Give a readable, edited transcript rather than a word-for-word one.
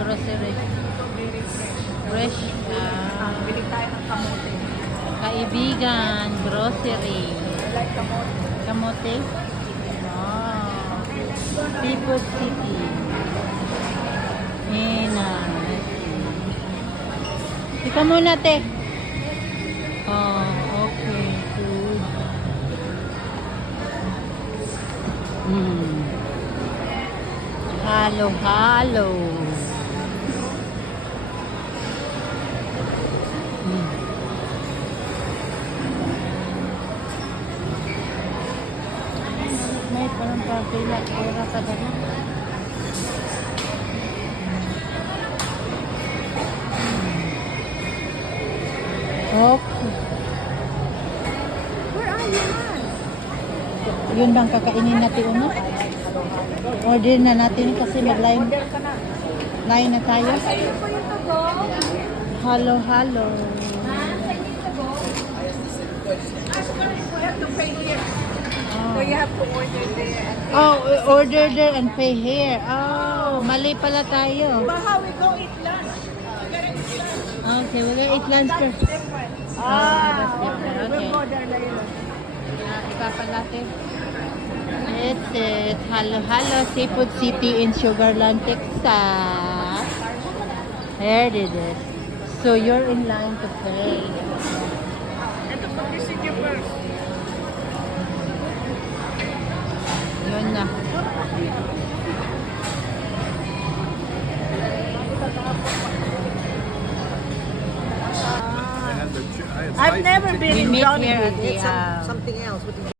grocery. Fresh. Bili tayo ng kamote. Kaibigan, grocery. I like kamote. Kamote. Wow. Seafood City. Ika muna, te. Oh, okay. Good. Halo, halo. May parang pagpila. Pura ka dala. Okay. Where are you, man? Yun bang kakainin natin una? Order na natin kasi mag-line Order ka na. line na tayo. Ayun po yung to go. Halo, halo. You have to pay here. So you have to order there. Oh, order there and pay here. Oh, mali pala tayo. But how we go eat lunch? Okay, we're gonna eat lunch first. Different. that's different. Okay. Okay. We'll go there later. Ipapa natin. It's it. Halo, halo. Seafood City in Sugarland, Texas. There it is. So you're in line to pay. Ito po procedure first. Yun na. I've never been We in meet Johnny. here at the It's something else.